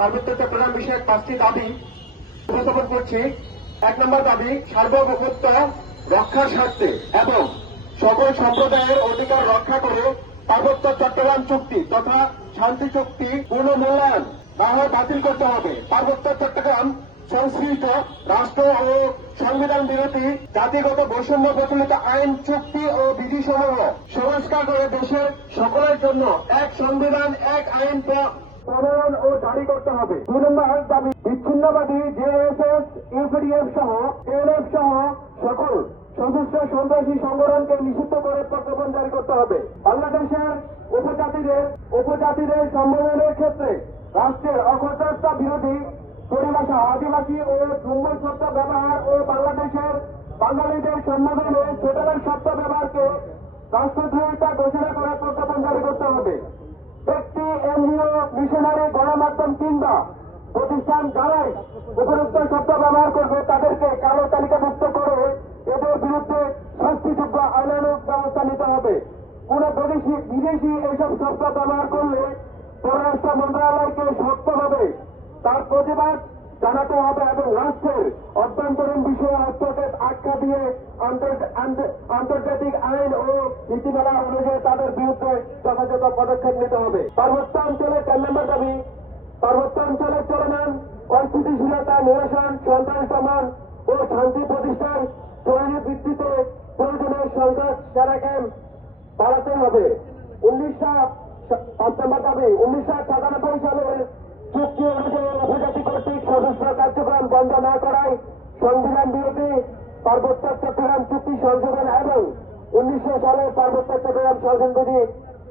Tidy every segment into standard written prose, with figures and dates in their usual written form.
পার্বত্য চট্টগ্রাম বিষয়ক 5টি দাবি উপস্থাপন করছি। 1 নম্বর দাবি, সার্বভৌমত্ব রক্ষার স্বার্থে এবং সকল সম্প্রদায়ের অধিকার রক্ষা করে পার্বত্য চট্টগ্রাম চুক্তি তথা শান্তি চুক্তি পুনর্মূল্যায়ন না হয় বাতিল করতে হবে। পার্বত্য চট্টগ্রাম সংশ্লিষ্ট রাষ্ট্র ও সংবিধান বিরোধী জাতিগত বৈষম্য প্রচলিত আইন, চুক্তি ও বিধিসমূহ সংস্কার করে দেশের সকলের জন্য এক সংবিধান, এক আইন প্রণয়ন ও জারি করতে হবে। 2 নম্বর দাবি, বিচ্ছিন্নবাদী জেএসএস, ইউপিডিএফ সহ এনএফ সহ সকল সশস্ত্র সন্ত্রাসী সংগঠনকে নিষিদ্ধ করে প্রজ্ঞাপন জারি করতে হবে। বাংলাদেশের উপজাতিদের সম্মেলনের ক্ষেত্রে রাষ্ট্রের অগত্যতা বিরোধী পরিভাষা, আদিবাসী ও ডুম্বর শব্দ ব্যবহার ও বাংলাদেশের বাঙালিদের সম্বোধনে সেটালের শব্দ ব্যবহারকে রাষ্ট্রদ্রোহিতা ঘোষণা করে প্রজ্ঞাপন জারি করতে হবে। ব্যক্তি, এনজিও, মিশনারি, গণমাধ্যম কিংবা প্রতিষ্ঠান যারাই উপযুক্ত শব্দ ব্যবহার করবে তাদেরকে কালো তালিকাভুক্ত করে এদের বিরুদ্ধে শাস্তিযোগ্য আইনানুগ ব্যবস্থা নিতে হবে। কোন বিদেশি এইসব শব্দ ব্যবহার করলে পররাষ্ট্র মন্ত্রণালয়কে শক্তভাবে তার প্রতিবাদ জানাতে হবে এবং রাষ্ট্রের অভ্যন্তরীণ বিষয়ে হস্তক্ষেপ আখ্যা দিয়ে আন্তর্জাতিক আইন ও নীতিমালা অনুযায়ী তাদের বিরুদ্ধে যথাযথ পদক্ষেপ নিতে হবে। পার্বত্য অঞ্চলে 4 নম্বর দাবি, পার্বত্য অঞ্চলে চলমান অস্থিতিশীলতা নিরসন, সন্ত্রাস দমন ও শান্তি প্রতিষ্ঠান জরুরি ভিত্তিতে প্রয়োজনীয় সংখ্যক সেনা ক্যাম্প বাড়াতে হবে। 5 নম্বর দাবি, 1997 সালের চুক্তি অনুযায়ী উপজাতি কর্তৃক সশস্ত্র কার্যক্রম বন্ধ না করায় সংবিধান বিরোধী পার্বত্য চট্টগ্রাম চুক্তি সংশোধন এবং 1900 সালের পার্বত্য চট্টগ্রাম সংশোধনী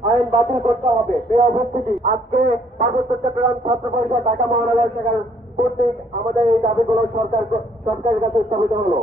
আইন বাতিল করতে হবে। প্রিয় উপস্থিতি, আজকে পার্বত্য চট্টগ্রাম ছাত্র পরিষদ ঢাকা মহানগর শাখার কর্তৃক আমাদের এই দাবিগুলো সরকারের কাছে উত্থাপিত হলো।